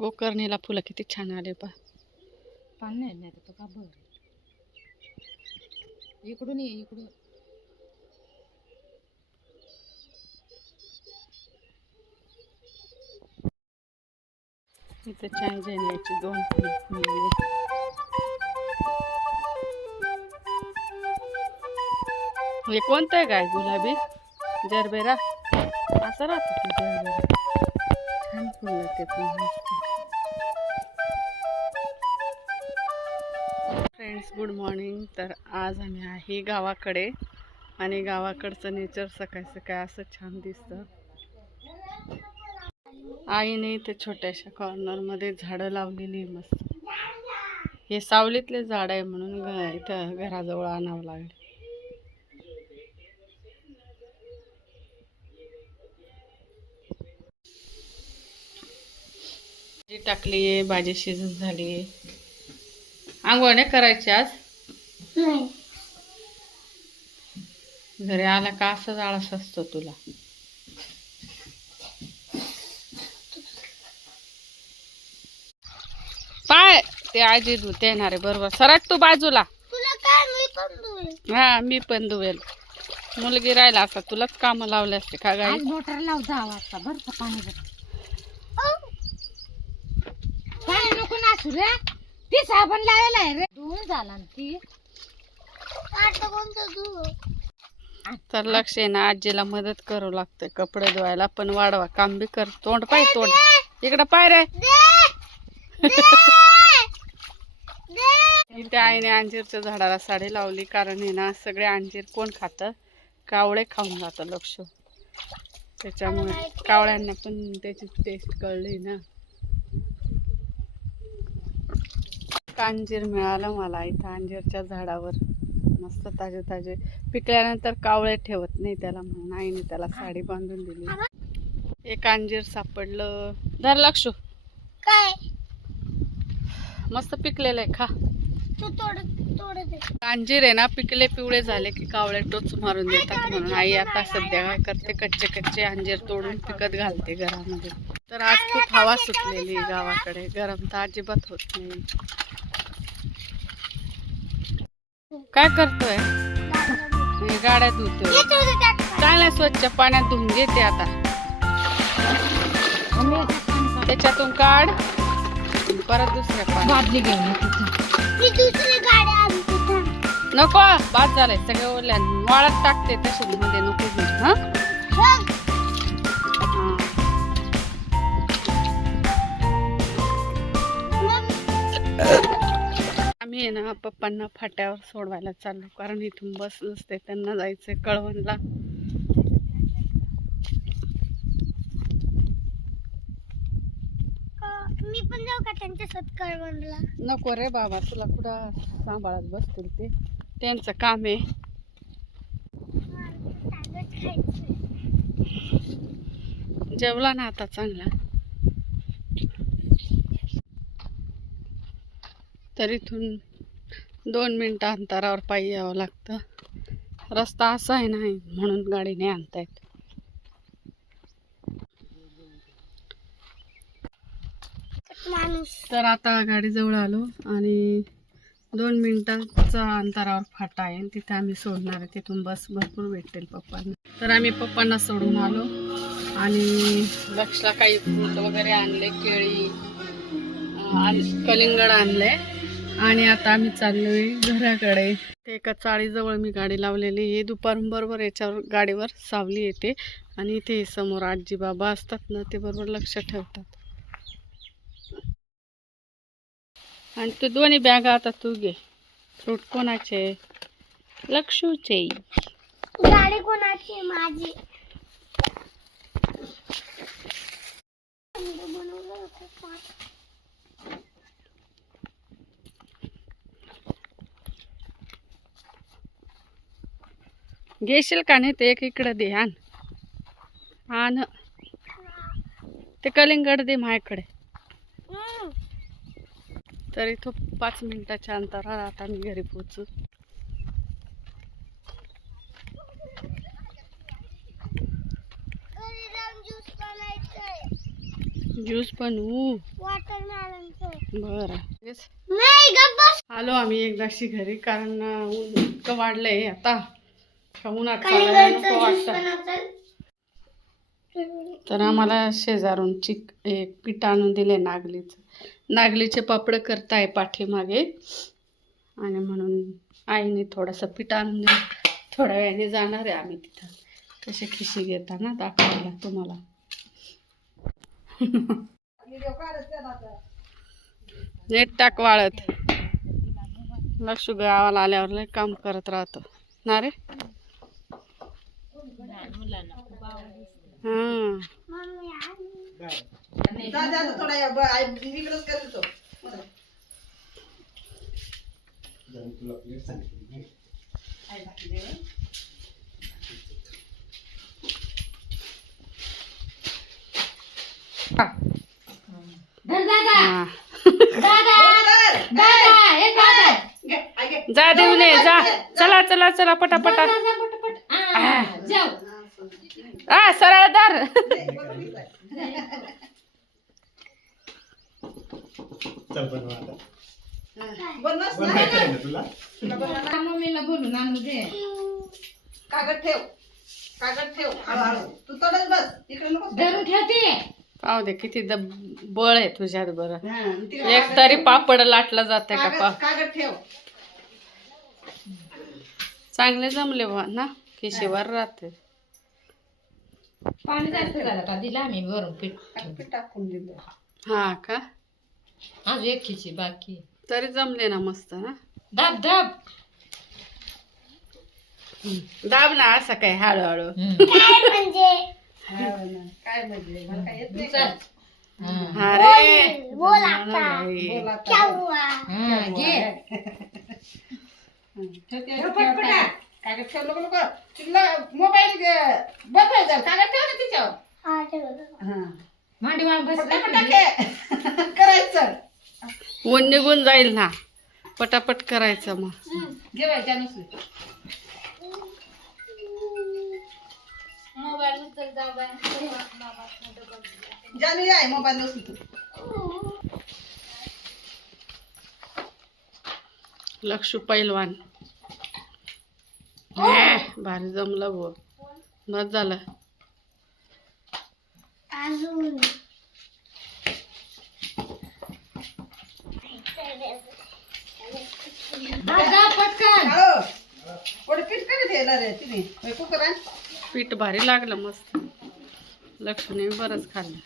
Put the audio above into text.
गोकर्णीला फुलं किती छान आले पा. पान नाही तो का बघ. इकडून ये इकडून. इथे छान जाण्याची 2 फुलं फुललेली. हे कोणतं आहे काय गुलाबी जरबेरा असं राहतं ते जरबेरा. छान फुललं ते पण मस्त. Friends good morning. तर आज आम्ही आहे गावाकडे आणि गावाकडचं नेचर सकाळी सकाळी असं छान दिसतं. आईने इथे छोट्याशा कॉर्नरमध्ये झाडं लावलेली आहे मस्त. हे सावलीतले झाड आहे म्हणून इथं घराजवळ आणावं लागेल. भाजी टाकली आहे, भाजी शिजून झाली आहे. आंघोळ नाही करायची आज? घरी आला का असंच आळस असतो तुला. पाय ते आजी धुते येणार आहे बरोबर. सरक तू बाजूला. हा मी पण धुवेल. मुलगी राहिला असता तुलाच काम लावले असते का गाई. मोटर लाव 10 वाजता बरं का पाणी भर. पाणी नको नासू रे. ती साबण लावायला आहे रे. धुवून झाला ती. तर लक्ष आहे ना आजीला मदत करू लागते कपडे धुवायला पण वाढवा काम बी कर. तोंड पाय तोंड इकडं पाय रे. इथे आईने अंजीरच्या झाडाला साडी लावली कारण आहे ना सगळे अंजीर कोण खातं, कावळे खाऊन जातं लक्ष. त्याच्यामुळे कावळ्यांना पण त्याची टेस्ट कळली ना. अंजीर मिळालं मला इथं अंजीरच्या झाडावर मस्त ताजे ताजे. पिकल्यानंतर कावळे ठेवत नाही त्याला म्हणून आईने त्याला साडी बांधून दिली. एक अंजीर सापडलं. धर लक्ष. काय मस्त पिकलेलं आहे खा. तू तोड दे. अंजीर आहे ना पिकले पिवळे झाले की कावळे टोच मारून देतात म्हणून आई आता सध्या काय करते कच्चे कच्चे अंजीर तोडून पिकत घालते घरामध्ये. तर आज खूप हवा सुटलेली गावाकडे. गरम तर अजिबात होत नाही. काय करतोय? हे गाड्या धुतोय. चांगल्या स्वच्छ पाण्यात धुवून घेते आता. त्याच्यातून काढ परत दुसऱ्या पाण्यात. बादली घेऊन नको बाद झालंय सगळं ओल्या वाळत टाकते तसं मध्ये नको घेऊ. हा आम्ही आहे ना पप्पांना फाट्यावर सोडवायला चाललो कारण इथून बस नसते. त्यांना जायचंय कळवणला. मी पण जाऊ का त्यांच्यासोबत कळवणला? नको रे बाबा तुला कुठं सांभाळत बसतील ते. त्यांचं काम आहे. जेवला ना आता चांगला. तर इथून 2 मिनिटं अंतरावर पायी यावं लागतं. रस्ता असा आहे नाही म्हणून गाडीने आणतायत. तर आता गाडीजवळ आलो आणि 2 मिनिटांचा अंतरावर फाटा आहे तिथे आम्ही सोडणार आहे. तिथून बस भरपूर भेटेल पप्पांना. तर आम्ही पप्पांना सोडून आलो आणि लक्षला काही फ्रूट वगैरे आणले. केळी कलिंगड आणले आणि आता आम्ही चाललोय घराकडे. ते एका चाळीजवळ मी गाडी लावलेली आहे. दुपारून बरोबर याच्यावर गाडीवर सावली येते आणि इथे समोर आजी बाबा असतात ना ते बरोबर लक्ष ठेवतात. आणि तू दोन्ही बॅगा आता तू घे. फ्रूट कोणाचे? लक्षूचे. गाडी कोणाची? माझी. घेशील का नाही ते एक इकडं दे. आण ते कलिंगड दे माझ्याकडे. तर इथं 5 मिनिटाच्या अंतरावर आता मी घरी पोचू. ज्यूस बनवू बरं. आलो आम्ही एकदाशी घरी, कारण ऊन इतकं वाढलंय आता, उन्हात चालायला नको वाटतं. तर आम्हाला शेजारून एक पीठ आणून दिले नागलीचे पापड करताय पाठीमागे, आणि म्हणून आईने थोडंसं पीठ आणून दिलं. थोड्या वेळाने जाणार आहे आम्ही तिथं, कसे खिशी घेताना दाखवायला तुम्हाला. नेट टाक वाळत. लक्ष गावाला आल्यावर लय काम करत राहतो ना रे. हा जा देऊ नये जा. चला चला चला पटापटा. सरळ दार. मम्मीला बोलून आणू दे. कागद ठेव हळूहळू. तू तोडच बस, इकडे नको धरून ठेवते. पाहू दे किती बळ आहे तुझ्यात. बरं एक तरी पापड लाटला जाते का? कागद ठेव. चांगले जमले ना, खिशीवर राहते. पाणी जास्त झालं का? दिलं आम्ही वरून पीठ टाकून दिलं. हा का? अजून एक खिची बाकी. तरी जमले ना मस्त ना. दाब दाब दाब ना असं काय हळूहळू. काय म्हणजे मला काय येत नाही. अरे कागद ठेव नको. तुला मोबाईल बघायचं. कागद ठेव ना तिच्यावर. मांडी वाळून बस. करायचं. ऊन निघून जाईल ना, पटापट करायचं. मग जेवायच्या नसली जानू आहे मोबाईल नसली तू. लक्षू पैलवान भारी जमलं गो. बस झालं. पटकन पीठ कधी ठेवलं रे तुम्ही कुकर? पीठ भारी लागलं मस्त. लक्षूने बरंच खाल्लं.